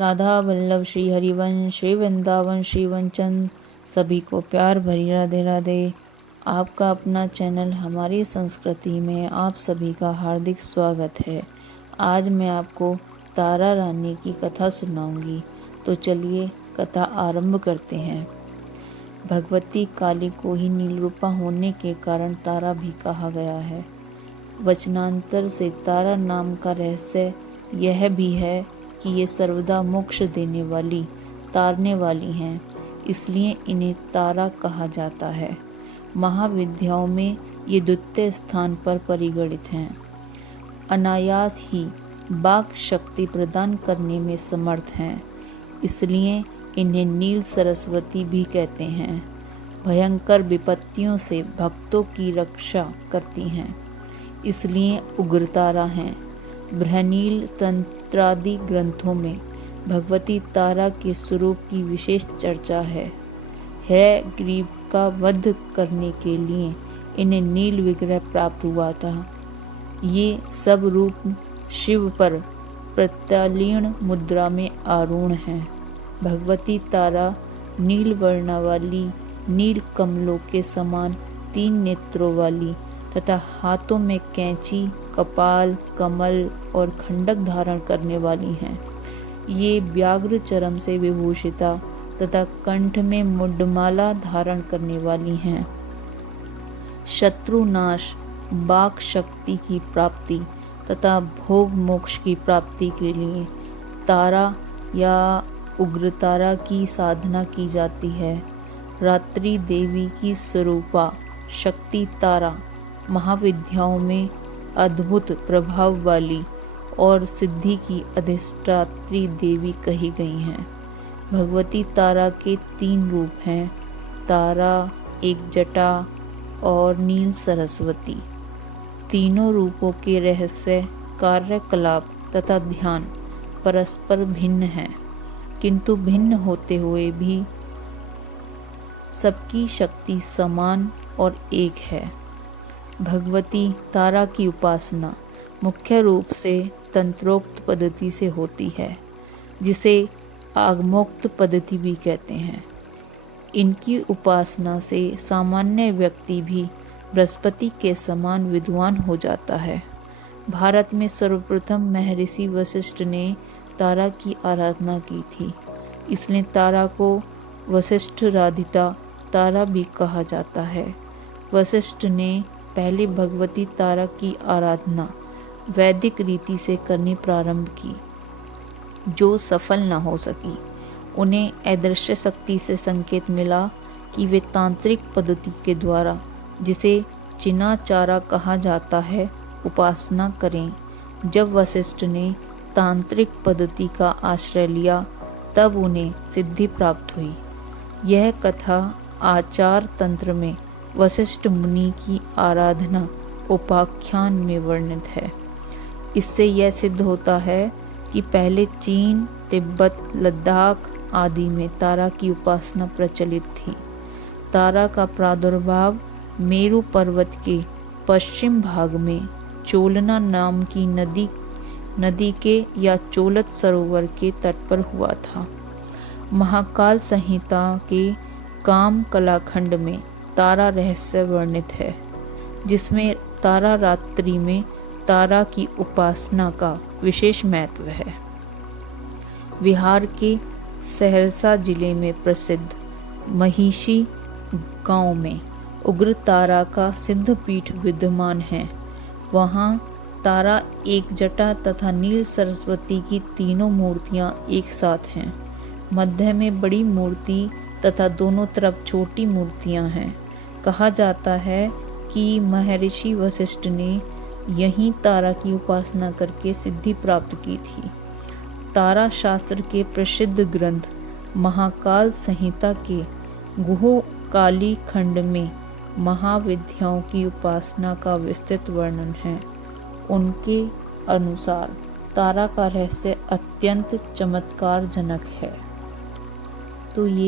राधा वल्लभ श्री हरिवंश श्री वृंदावन श्री वंचन सभी को प्यार भरी राधे राधे। आपका अपना चैनल हमारी संस्कृति में आप सभी का हार्दिक स्वागत है। आज मैं आपको तारा रानी की कथा सुनाऊंगी, तो चलिए कथा आरंभ करते हैं। भगवती काली को ही नीलरूपा होने के कारण तारा भी कहा गया है। वचनांतर से तारा नाम का रहस्य यह भी है कि ये सर्वदा मोक्ष देने वाली, तारने वाली हैं, इसलिए इन्हें तारा कहा जाता है। महाविद्याओं में ये द्वितीय स्थान पर परिगणित हैं। अनायास ही वाक् शक्ति प्रदान करने में समर्थ हैं, इसलिए इन्हें नील सरस्वती भी कहते हैं। भयंकर विपत्तियों से भक्तों की रक्षा करती हैं, इसलिए उग्रतारा हैं। बृहनील तंत्रादि ग्रंथों में भगवती तारा के स्वरूप की विशेष चर्चा है। हयग्रीव का वध करने के लिए इन्हें नील विग्रह प्राप्त हुआ था। ये सब रूप शिव पर प्रत्यालीन मुद्रा में आरूढ़ हैं। भगवती तारा नील वर्णा वाली, नील कमलों के समान 3 नेत्रों वाली तथा हाथों में कैंची, कपाल, कमल और खंडक धारण करने वाली हैं। ये व्याघ्र चरम से विभूषिता तथा कंठ में मुंडमाला धारण करने वाली हैं। शत्रुनाश, वाक् शक्ति की प्राप्ति तथा भोग मोक्ष की प्राप्ति के लिए तारा या उग्रतारा की साधना की जाती है। रात्रि देवी की स्वरूपा शक्ति तारा महाविद्याओं में अद्भुत प्रभाव वाली और सिद्धि की अधिष्ठात्री देवी कही गई हैं। भगवती तारा के 3 रूप हैं, तारा, एक जटा और नील सरस्वती। तीनों रूपों के रहस्य, कार्यकलाप तथा ध्यान परस्पर भिन्न हैं, किंतु भिन्न होते हुए भी सबकी शक्ति समान और एक है। भगवती तारा की उपासना मुख्य रूप से तंत्रोक्त पद्धति से होती है, जिसे आगमोक्त पद्धति भी कहते हैं। इनकी उपासना से सामान्य व्यक्ति भी बृहस्पति के समान विद्वान हो जाता है। भारत में सर्वप्रथम महर्षि वशिष्ठ ने तारा की आराधना की थी, इसलिए तारा को वशिष्ठराधिता तारा भी कहा जाता है। वशिष्ठ ने पहले भगवती तारा की आराधना वैदिक रीति से करनी प्रारंभ की। जो सफल न हो सकी, उन्हें अदृश्य शक्ति से संकेत मिला कि वे तांत्रिक पद्धति के द्वारा, जिसे चिनाचारा कहा जाता है, उपासना करें। जब वशिष्ठ ने तांत्रिक पद्धति का आश्रय लिया, तब उन्हें सिद्धि प्राप्त हुई। यह कथा आचार तंत्र में वशिष्ठ मुनि की आराधना उपाख्यान में वर्णित है। इससे यह सिद्ध होता है कि पहले चीन, तिब्बत, लद्दाख आदि में तारा की उपासना प्रचलित थी। तारा का प्रादुर्भाव मेरु पर्वत के पश्चिम भाग में चोलना नाम की नदी के या चोलत सरोवर के तट पर हुआ था। महाकाल संहिता के काम कलाखंड में तारा रहस्य वर्णित है, जिसमें तारा रात्रि में तारा की उपासना का विशेष महत्व है। बिहार के सहरसा जिले में प्रसिद्ध महिषी गांव में उग्र तारा का सिद्ध पीठ विद्यमान है। वहां तारा, एक जटा तथा नील सरस्वती की तीनों मूर्तियां एक साथ हैं। मध्य में बड़ी मूर्ति तथा दोनों तरफ छोटी मूर्तियां हैं। कहा जाता है कि महर्षि वशिष्ठ ने यहीं तारा की उपासना करके सिद्धि प्राप्त की थी। तारा शास्त्र के प्रसिद्ध ग्रंथ महाकाल संहिता के गुह्यकाली खंड में महाविद्याओं की उपासना का विस्तृत वर्णन है। उनके अनुसार तारा का रहस्य अत्यंत चमत्कारजनक है। तो ये